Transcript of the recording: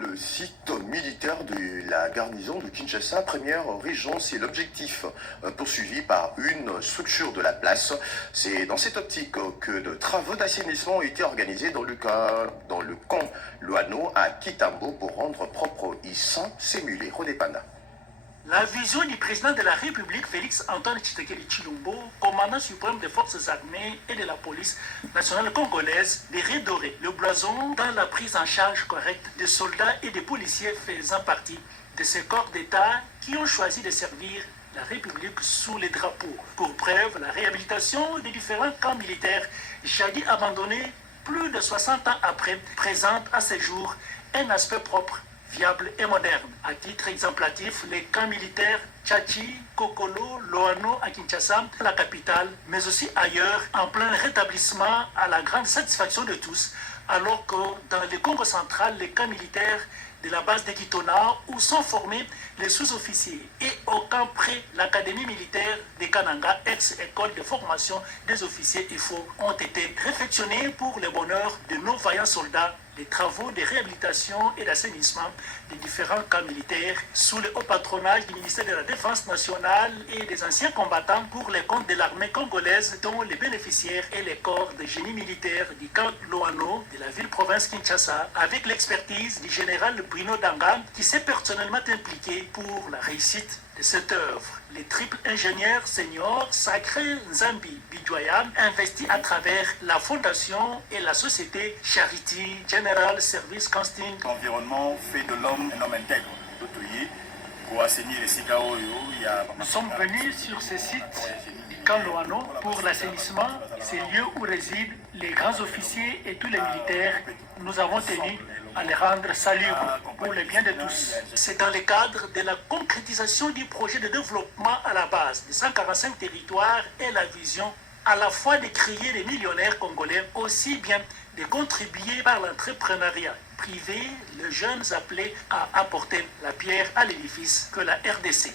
Le site militaire de la garnison de Kinshasa, première région, c'est l'objectif poursuivi par une structure de la place. C'est dans cette optique que de travaux d'assainissement ont été organisés dans le camp Loano à Kitambo pour rendre propre et sans simuler Rodépana. La vision du président de la République, Félix Antoine Tshisekedi Tshilombo, commandant suprême des forces armées et de la police nationale congolaise, de redorer le blason dans la prise en charge correcte des soldats et des policiers faisant partie de ces corps d'État qui ont choisi de servir la République sous les drapeaux. Pour preuve, la réhabilitation des différents camps militaires, jadis abandonnés plus de 60 ans après, présente à ce jour un aspect propre, viable et moderne. À titre exemplatif, les camps militaires Tchachi, Kokolo, Loano à Kinshasa, la capitale, mais aussi ailleurs, en plein rétablissement à la grande satisfaction de tous, alors que dans le Congo central, les camps militaires de la base de Kitona, où sont formés les sous-officiers, et au camp près l'Académie militaire de Kananga, ex-école de formation des officiers IFO, ont été réfectionnés pour le bonheur de nos vaillants soldats. Les travaux de réhabilitation et d'assainissement des différents camps militaires sous le haut patronage du ministère de la Défense nationale et des anciens combattants pour les comptes de l'armée congolaise, dont les bénéficiaires et les corps de génie militaire du camp Loano de la ville-province Kinshasa, avec l'expertise du général Bruno Danga, qui s'est personnellement impliqué pour la réussite de cette œuvre. Les triples ingénieurs seniors Sacré Nzambi Bidjoya investis à travers la fondation et la société Charity General Service Consting. L'environnement fait de l'homme un homme intègre. Pour assainir les Sikao, nous sommes venus sur ce site du camp Loano pour l'assainissement, ces lieux où résident les grands officiers et tous les militaires. Nous avons tenu à les rendre salubres pour le bien de tous. C'est dans le cadre de la concrétisation du projet de développement à la base des 145 territoires et la vision à la fois de créer des millionnaires congolais, aussi bien de contribuer par l'entrepreneuriat privé, les jeunes appelés à apporter la pierre à l'édifice que la RDC.